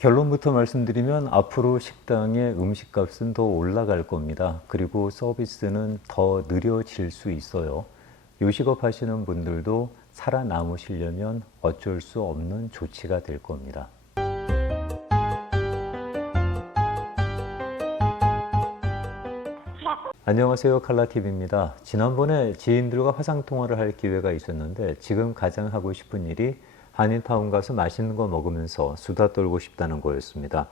결론부터 말씀드리면 앞으로 식당의 음식값은 더 올라갈 겁니다. 그리고 서비스는 더 느려질 수 있어요. 요식업 하시는 분들도 살아남으시려면 어쩔 수 없는 조치가 될 겁니다. 안녕하세요. 칼라TV입니다. 지난번에 지인들과 화상통화를 할 기회가 있었는데 지금 가장 하고 싶은 일이 한인타운 가서 맛있는 거 먹으면서 수다 떨고 싶다는 거였습니다.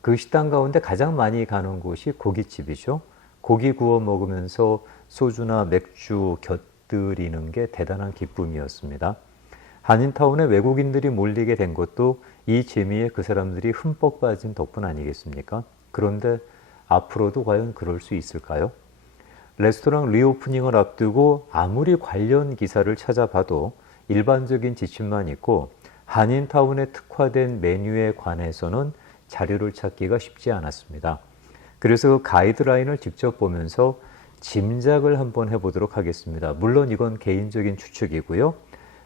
그 식당 가운데 가장 많이 가는 곳이 고깃집이죠. 고기 구워 먹으면서 소주나 맥주 곁들이는 게 대단한 기쁨이었습니다. 한인타운에 외국인들이 몰리게 된 것도 이 재미에 그 사람들이 흠뻑 빠진 덕분 아니겠습니까? 그런데 앞으로도 과연 그럴 수 있을까요? 레스토랑 리오프닝을 앞두고 아무리 관련 기사를 찾아봐도 일반적인 지침만 있고 한인타운에 특화된 메뉴에 관해서는 자료를 찾기가 쉽지 않았습니다. 그래서 가이드라인을 직접 보면서 짐작을 한번 해보도록 하겠습니다. 물론 이건 개인적인 추측이고요.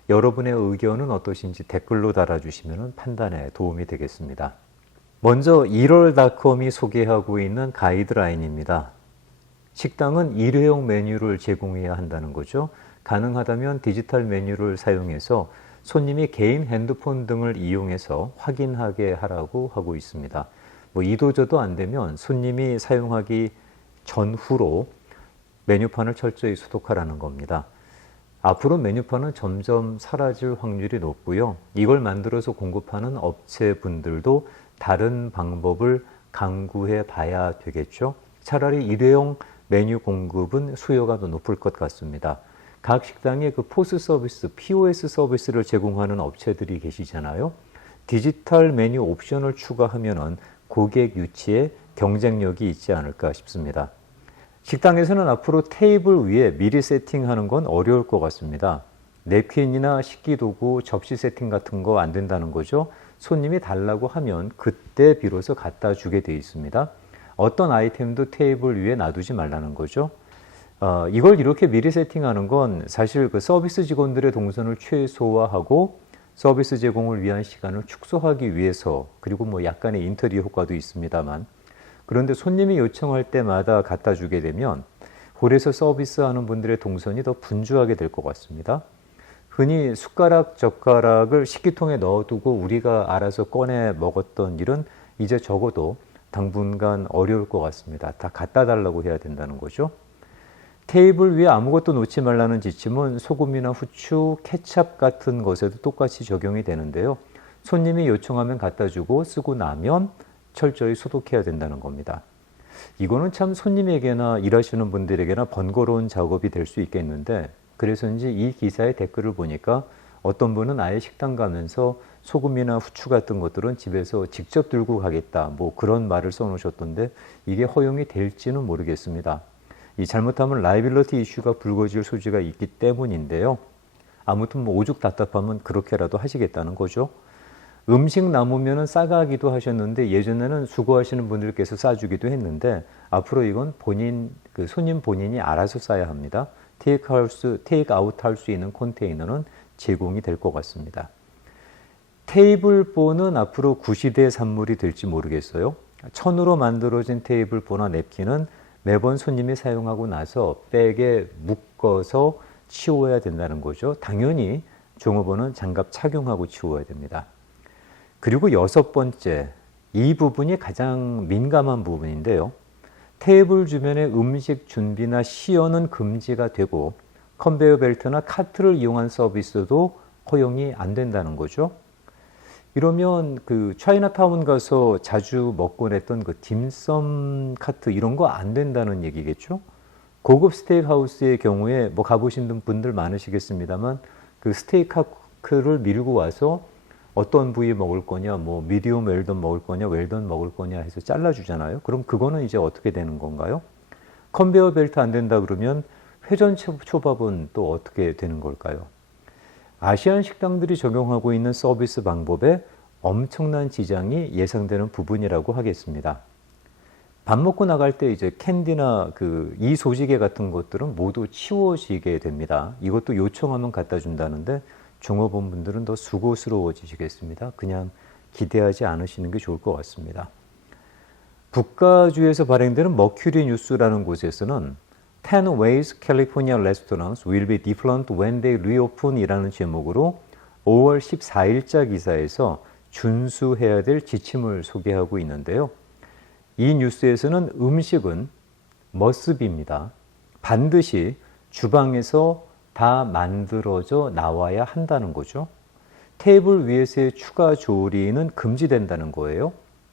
여러분의 의견은 어떠신지 댓글로 달아주시면 판단에 도움이 되겠습니다. 먼저 1월닷컴이 소개하고 있는 가이드라인입니다. 식당은 일회용 메뉴를 제공해야 한다는 거죠. 가능하다면 디지털 메뉴를 사용해서 손님이 개인 핸드폰 등을 이용해서 확인하게 하라고 하고 있습니다. 이도저도 안 되면 손님이 사용하기 전후로 메뉴판을 철저히 소독하라는 겁니다. 앞으로 메뉴판은 점점 사라질 확률이 높고요. 이걸 만들어서 공급하는 업체분들도 다른 방법을 강구해 봐야 되겠죠. 차라리 일회용 메뉴 공급은 수요가 더 높을 것 같습니다. 각 식당에 그 POS 서비스, POS 서비스를 제공하는 업체들이 계시잖아요. 디지털 메뉴 옵션을 추가하면은 고객 유치에 경쟁력이 있지 않을까 싶습니다. 식당에서는 앞으로 테이블 위에 미리 세팅하는 건 어려울 것 같습니다. 냅킨이나 식기도구, 접시 세팅 같은 거 안 된다는 거죠. 손님이 달라고 하면 그때 비로소 갖다 주게 돼 있습니다. 어떤 아이템도 테이블 위에 놔두지 말라는 거죠. 이걸 이렇게 미리 세팅하는 건 사실 그 서비스 직원들의 동선을 최소화하고 서비스 제공을 위한 시간을 축소하기 위해서, 그리고 약간의 인테리어 효과도 있습니다만, 그런데 손님이 요청할 때마다 갖다 주게 되면 홀에서 서비스하는 분들의 동선이 더 분주하게 될 것 같습니다. 흔히 숟가락, 젓가락을 식기통에 넣어두고 우리가 알아서 꺼내 먹었던 일은 이제 적어도 당분간 어려울 것 같습니다. 다 갖다 달라고 해야 된다는 거죠. 테이블 위에 아무것도 놓지 말라는 지침은 소금이나 후추, 케찹 같은 것에도 똑같이 적용이 되는데요. 손님이 요청하면 갖다 주고 쓰고 나면 철저히 소독해야 된다는 겁니다. 이거는 참 손님에게나 일하시는 분들에게나 번거로운 작업이 될 수 있겠는데, 그래서인지 이 기사의 댓글을 보니까 어떤 분은 아예 식당 가면서 소금이나 후추 같은 것들은 집에서 직접 들고 가겠다, 그런 말을 써놓으셨던데 이게 허용이 될지는 모르겠습니다. 이 잘못하면 라이빌러티 이슈가 불거질 소지가 있기 때문인데요. 아무튼 오죽 답답하면 그렇게라도 하시겠다는 거죠. 음식 남으면 싸가기도 하셨는데 예전에는 수고하시는 분들께서 싸주기도 했는데 앞으로 이건 손님 본인이 알아서 싸야 합니다. 테이크아웃 할 수 있는 컨테이너는 제공이 될 것 같습니다. 테이블보는 앞으로 구시대 산물이 될지 모르겠어요. 천으로 만들어진 테이블보나 냅킨은 매번 손님이 사용하고 나서 백에 묶어서 치워야 된다는 거죠. 당연히 종업원은 장갑 착용하고 치워야 됩니다. 그리고 6번째, 이 부분이 가장 민감한 부분인데요. 테이블 주변의 음식 준비나 시연은 금지가 되고 컨베이어 벨트나 카트를 이용한 서비스도 허용이 안 된다는 거죠. 이러면 그 차이나타운 가서 자주 먹곤 했던 그 딤섬 카트 이런 거 안 된다는 얘기겠죠. 고급 스테이크하우스의 경우에 가보신 분들 많으시겠습니다만 그 스테이크를 밀고 와서 어떤 부위 먹을 거냐, 미디움 웰던 먹을 거냐, 웰던 먹을 거냐 해서 잘라주잖아요. 그럼 그거는 이제 어떻게 되는 건가요? 컨베이어 벨트 안 된다 그러면 회전 초밥은 또 어떻게 되는 걸까요? 아시안 식당들이 적용하고 있는 서비스 방법에 엄청난 지장이 예상되는 부분이라고 하겠습니다. 밥 먹고 나갈 때 이제 캔디나 이 소지개 같은 것들은 모두 치워지게 됩니다. 이것도 요청하면 갖다 준다는데 종업원분들은 더 수고스러워지시겠습니다. 그냥 기대하지 않으시는 게 좋을 것 같습니다. 북가주에서 발행되는 머큐리 뉴스라는 곳에서는 10 ways California restaurants will be different when they reopen 이라는 제목으로 5월 14일자 기사에서 준수해야 될 지침을 소개하고 있는데요. 이 뉴스에서는 음식은 머스비입니다. 반드시 주방에서 다 만들어져 나와야 한다는 거죠. 테이블 위에서의 추가 조리는 금지된다는 거예요.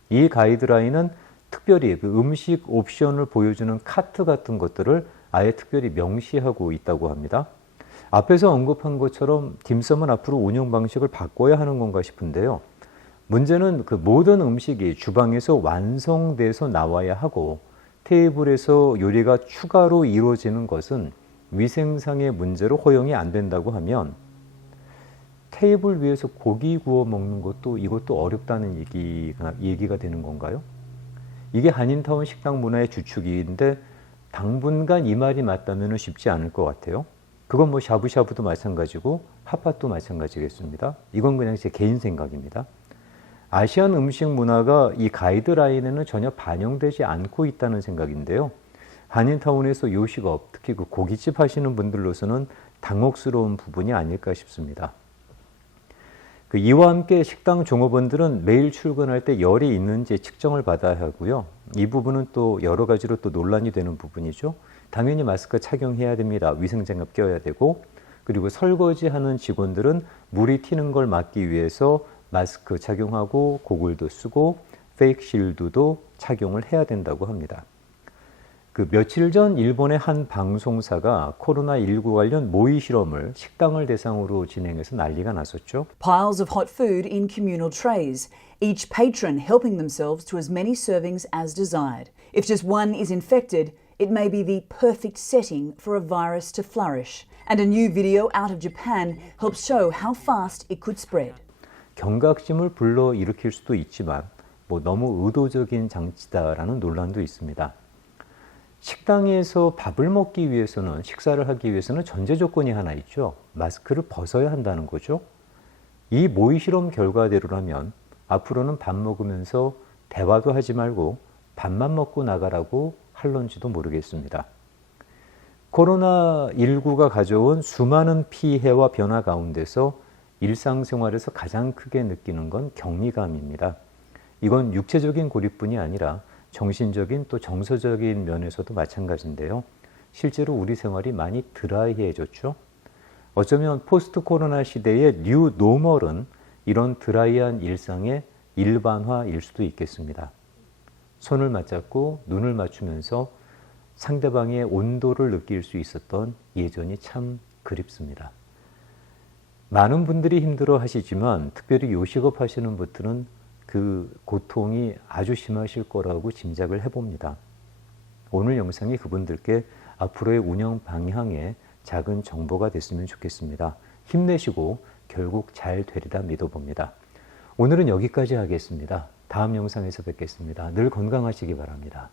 이 가이드라인은 특별히 그 음식 옵션을 보여주는 카트 같은 것들을 아예 특별히 명시하고 있다고 합니다. 앞에서 언급한 것처럼 딤섬은 앞으로 운영 방식을 바꿔야 하는 건가 싶은데요. 문제는 그 모든 음식이 주방에서 완성돼서 나와야 하고 테이블에서 요리가 추가로 이루어지는 것은 위생상의 문제로 허용이 안 된다고 하면 테이블 위에서 고기 구워 먹는 것도 이것도 어렵다는 얘기가 되는 건가요? 이게 한인타운 식당 문화의 주축인데 당분간 이 말이 맞다면 쉽지 않을 것 같아요. 그건 뭐 샤브샤브도 마찬가지고 핫팟도 마찬가지겠습니다. 이건 그냥 제 개인 생각입니다. 아시안 음식 문화가 이 가이드라인에는 전혀 반영되지 않고 있다는 생각인데요. 한인타운에서 요식업, 특히 그 고깃집 하시는 분들로서는 당혹스러운 부분이 아닐까 싶습니다. 이와 함께 식당 종업원들은 매일 출근할 때 열이 있는지 측정을 받아야 하고요. 이 부분은 또 여러 가지로 또 논란이 되는 부분이죠. 당연히 마스크 착용해야 됩니다. 위생장갑 껴야 되고, 그리고 설거지하는 직원들은 물이 튀는 걸 막기 위해서 마스크 착용하고 고글도 쓰고 페이크 실드도 착용을 해야 된다고 합니다. 며칠 전 일본의 한 방송사가 코로나19 관련 모의 실험을 식당을 대상으로 진행해서 난리가 났었죠. Piles of hot food in communal trays, each patron helping themselves to as many servings as desired. If just one is infected, it may be the perfect setting for a virus to flourish. And a new video out of Japan helps show how fast it could spread. 경각심을 불러일으킬 수도 있지만 너무 의도적인 장치다라는 논란도 있습니다. 식당에서 밥을 먹기 위해서는, 식사를 하기 위해서는 전제 조건이 하나 있죠. 마스크를 벗어야 한다는 거죠. 이 모의 실험 결과대로라면 앞으로는 밥 먹으면서 대화도 하지 말고 밥만 먹고 나가라고 할런지도 모르겠습니다. 코로나19가 가져온 수많은 피해와 변화 가운데서 일상생활에서 가장 크게 느끼는 건 격리감입니다. 이건 육체적인 고립뿐이 아니라 정신적인 또 정서적인 면에서도 마찬가지인데요. 실제로 우리 생활이 많이 드라이해졌죠. 어쩌면 포스트 코로나 시대의 뉴 노멀은 이런 드라이한 일상의 일반화일 수도 있겠습니다. 손을 맞잡고 눈을 맞추면서 상대방의 온도를 느낄 수 있었던 예전이 참 그립습니다. 많은 분들이 힘들어 하시지만 특별히 요식업 하시는 분들은 그 고통이 아주 심하실 거라고 짐작을 해봅니다. 오늘 영상이 그분들께 앞으로의 운영 방향에 작은 정보가 됐으면 좋겠습니다. 힘내시고 결국 잘 되리라 믿어봅니다. 오늘은 여기까지 하겠습니다. 다음 영상에서 뵙겠습니다. 늘 건강하시기 바랍니다.